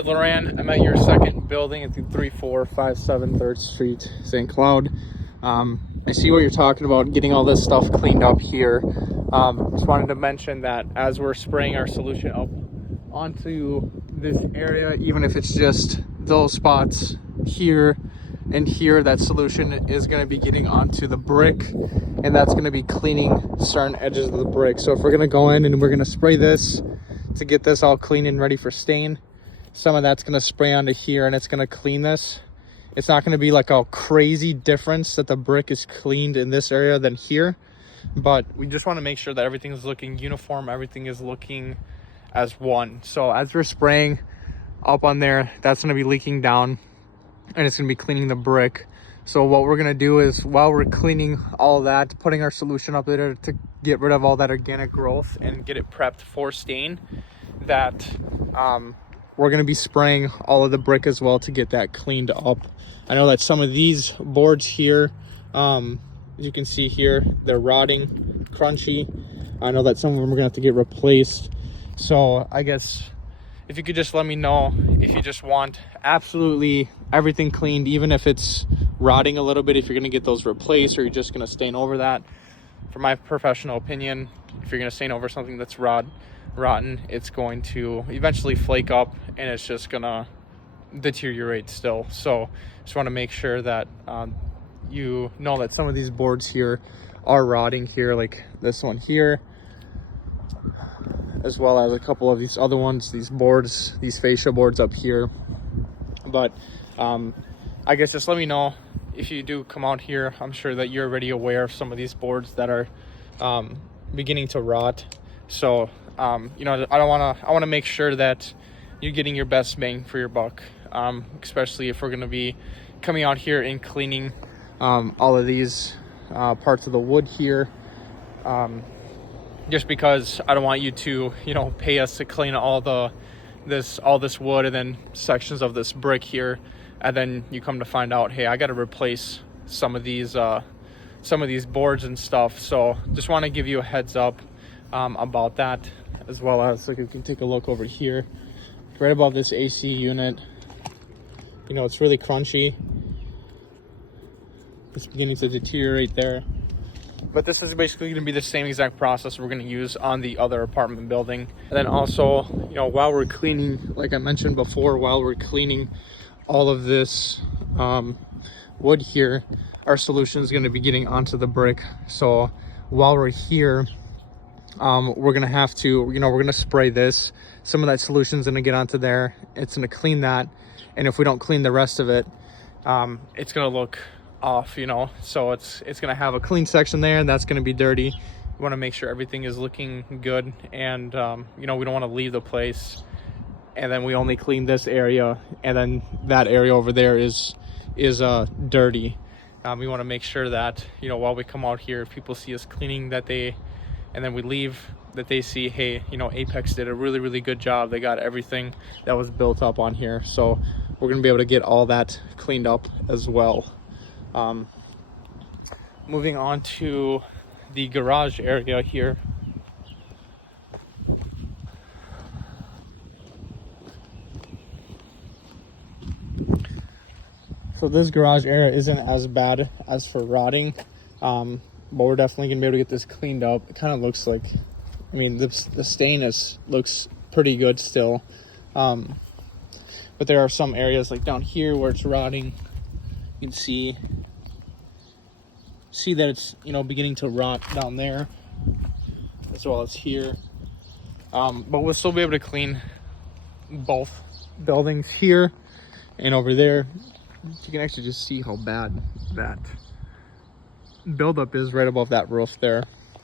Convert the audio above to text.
Loran, I'm at your second building at the 3457 3rd Street, St. Cloud. I see what you're talking about, getting all this stuff cleaned up here. Just wanted to mention that as we're spraying our solution up onto this area, even if it's just those spots here and here, that solution is going to be getting onto the brick, and that's going to be cleaning certain edges of the brick. So if we're going to go in and we're going to spray this to get this all clean and ready for stain, some of that's going to spray onto here and it's going to clean this. It's not going to be like a crazy difference that the brick is cleaned in this area than here, but we just want to make sure that everything is looking uniform, everything is looking as one. So as we're spraying up on there, that's going to be leaking down and it's going to be cleaning the brick. So what we're going to do is, while we're cleaning all that, putting our solution up there to get rid of all that organic growth and get it prepped for stain, that we're going to be spraying all of the brick as well to get that cleaned up. I know that some of these boards here, as you can see here, they're rotting, crunchy. I know that some of them are going to have to get replaced. So I guess if you could just let me know if you just want absolutely everything cleaned, even if it's rotting a little bit, if you're going to get those replaced or you're just going to stain over that. For my professional opinion, if you're going to stain over something that's rotten, it's going to eventually flake up and it's just going to deteriorate still. So just want to make sure that you know that some of these boards here are rotting here, like this one here, as well as a couple of these other ones, these boards, these fascia boards up here. But I guess just let me know if you do come out here. I'm sure that you're already aware of some of these boards that are beginning to rot. So you know, I want to make sure that you're getting your best bang for your buck, especially if we're going to be coming out here and cleaning all of these parts of the wood here. Just because I don't want you to, you know, pay us to clean all this wood and then sections of this brick here, and then you come to find out, hey, I got to replace some of these boards and stuff. So just want to give you a heads up about that, as well as, like, you can take a look over here right above this AC unit. You know, it's really crunchy. It's beginning to deteriorate there. But this is basically going to be the same exact process we're going to use on the other apartment building. And then also, you know, while we're cleaning, like I mentioned before, while we're cleaning all of this wood here, our solution is going to be getting onto the brick. So while we're here, we're going to have to, you know, we're going to spray this. Some of that solution is going to get onto there. It's going to clean that. And if we don't clean the rest of it, it's going to look off, you know. So it's going to have a clean section there, and that's going to be dirty. We want to make sure everything is looking good, and you know, we don't want to leave the place and then we only clean this area and then that area over there is dirty. We want to make sure that, you know, while we come out here, if people see us cleaning, and then we leave, that they see, hey, you know, Apex did a really, really good job. They got everything that was built up on here. So we're going to be able to get all that cleaned up as well. Moving on to the garage area here. So this garage area isn't as bad as for rotting, but we're definitely gonna be able to get this cleaned up. It kind of looks like, I mean, the stain looks pretty good still, but there are some areas like down here where it's rotting. You can see that it's, you know, beginning to rot down there as well as here, but we'll still be able to clean both buildings here and over there. You can actually just see how bad that buildup is right above that roof there.